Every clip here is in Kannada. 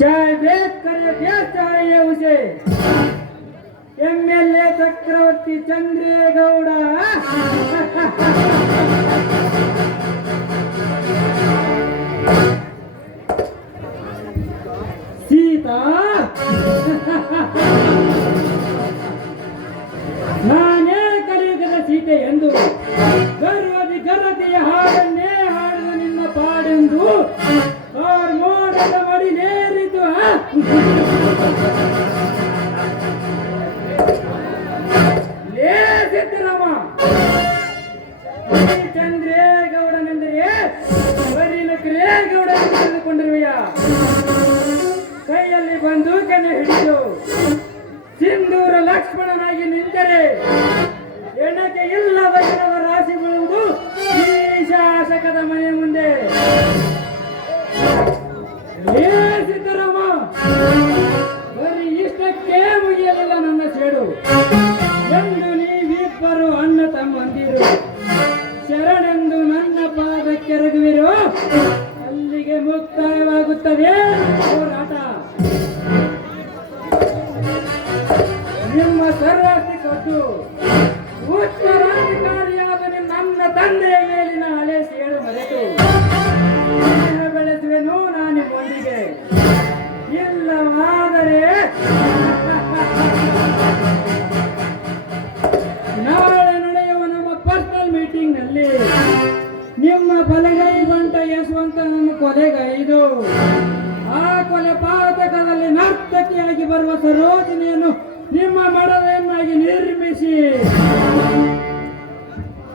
चाहे वेद करे क्या चाहिए उसे एमएलए चक्रवर्ती चंद्रेगौड़ सीता नाने कलियुगದ ಸೀತೆ ಎಂದು ಗರ್ವದಿ ಗರದಿಯ ಹಾಡನ್ನೇ ಹಾಡಿದ ನಿನ್ನ ಪಾಡೆಂದು ಮೋಡದ ಮಡಿಲೇರಿತು ಲೇ ಸಿದ್ದರಾಮ ಚಂದ್ರೇಗೌಡನೆಂದರೆ ಬರೀ ನಕರೇಗೌಡ ತಿಳಿದುಕೊಂಡಿರುವೆಯ ಕೈಯಲ್ಲಿ ಬಂದೂಕನ್ನು ಹಿಡಿದು ಸಿಂಧೂರ ಲಕ್ಷ್ಮಣನಾಗಿ ನಿಂತರೆ ಎಣಕೆ ಇಲ್ಲದ ಜನರ ರಾಶಿ ಬೀಳುವುದು ಈ ಶಾಸಕದ ಮನೆ ಮುಂದೆ. ಸಿದ್ದರಾಮ ಬರೀ ಇಷ್ಟಕ್ಕೆ ಮುಗಿಯಲಿಲ್ಲ ನನ್ನ ಸೇಡು ಎಂದು ನೀವಿಬ್ಬರು ಅಣ್ಣ ತಮ್ಮಂದಿರು ಶರಣೆಂದು ನನ್ನ ಪಾದಕ್ಕೆ ರಗುವಿರು ಅಲ್ಲಿಗೆ ಮುಕ್ತಾಯವಾಗುತ್ತದೆ ಹೋರಾಟ. ನಿಮ್ಮ ಸರ್ವಾಸ್ತಿ ಕೊಟ್ಟು ಉತ್ತರಾಧಿಕಾರಿಯಾದ ನನ್ನ ತಂದೆಯ ಮೇಲಿನ ಹಳೆ ಸೇಡು ಮರೆತು ಬೆಳೆಸುವೆನು ನಾನು ನಿಮ್ಮೊಂದಿಗೆ. ಇಲ್ಲವಾದರೆ ನಾಳೆ ನಡೆಯುವ ನಮ್ಮ ಪರ್ಸನಲ್ ಮೀಟಿಂಗ್ ನಲ್ಲಿ ನಿಮ್ಮ ಬಲಗೈ ಬಂಟ ಯಶವಂತ ನನ್ನ ಕೊಲೆಗೈದು ಆ ಕೊಲೆ ಪಾತಕದಲ್ಲಿ ನರ್ತಕಿಯಾಗಿ ಬರುವ ಸರೋಜಿನಿಯನ್ನು ನಿಮ್ಮ ಮಡವೆಯನ್ನಾಗಿ ನಿರ್ಮಿಸಿ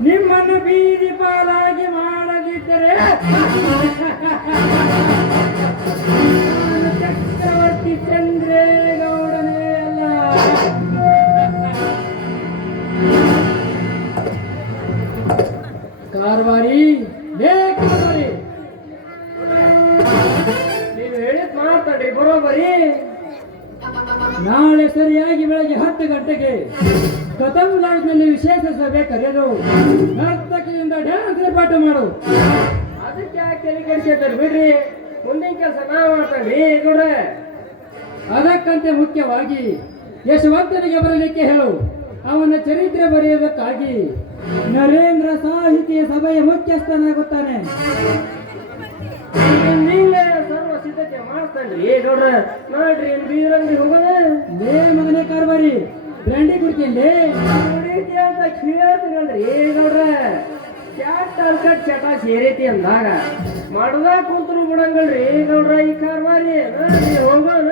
ನಿಮ್ಮನ್ನು ಬೀದಿ ಪಾಲಾಗಿ ಮಾಡದಿದ್ದರೆ ಚಕ್ರವರ್ತಿ ಚಂದ್ರೇಗೌಡನೇ ಅಲ್ಲ. ಕಾರ್ವಾರಿ ಬೇಕಾರಿ ನೀವು ಹೇಳಿದ್ ಮಾತಾಡ್ರಿ ಬರೋಬರಿ. ನಾಳೆ ಸರಿಯಾಗಿ ಬೆಳಗ್ಗೆ 10 ಗಂಟೆಗೆ ಕಥಂ ಲಾಡ್ಜ್ನಲ್ಲಿ ವಿಶೇಷ ಸಭೆ ಕರೆದು ನರ್ತಕಿಯಿಂದ ಡ್ಯಾನ್ಸ್ ಪಾಠ ಮಾಡು. ಅದಕ್ಕೆ ಯಾಕೆ ತಲೆ ಕೆಡಿಸಿರ್ತಾರೆ ಬಿಡ್ರಿ, ಮುಂದಿನ ಕೆಲಸ ನಾವು ಮಾಡ್ತಾಡ್ರಿ ಕೂಡ. ಅದಕ್ಕಂತೆ ಮುಖ್ಯವಾಗಿ ಯಶವಂತನಿಗೆ ಬರಲಿಕ್ಕೆ ಹೇಳು. ಅವನ ಚರಿತ್ರೆ ಬರೆಯುವುದಕ್ಕಾಗಿ ನರೇಂದ್ರ ಸಾಹಿತ್ಯ ಸಭೆಯ ಮುಖ್ಯಸ್ಥನಾಗುತ್ತಾನೆ. ನೀವೇ ಸರ್ವ ಸಿದ್ಧತೆ ಮಾಡ್ತಾನ್ರಿ ಗೌಡ್ರ. ನೋಡ್ರಿ ಬೀರಂಗಿ ಹೋಗೋದ ಲೇ ಮಗನೇ ಕಾರ್ಬಾರಿ ಬ್ರ್ಯಾಂಡಿ ಕುಡ್ತೀನಿ ಅಂತ ಕೇಳ್ತೀನಲ್ರಿ ಗೌಡ್ರ. ಕ್ಯಾಟರ್ ಕಟ್ ಚಟ ಸೇರೈತಿ ಅಂದಾಗ ಮಾಡದಾಗ ಕುಂತರು ಬಿಡಂಗಲ್ರಿ ಗೌಡ್ರ ಈ ಕಾರ್ಬಾರಿ. ನೋಡ್ರಿ ಹೋಗೋಣ.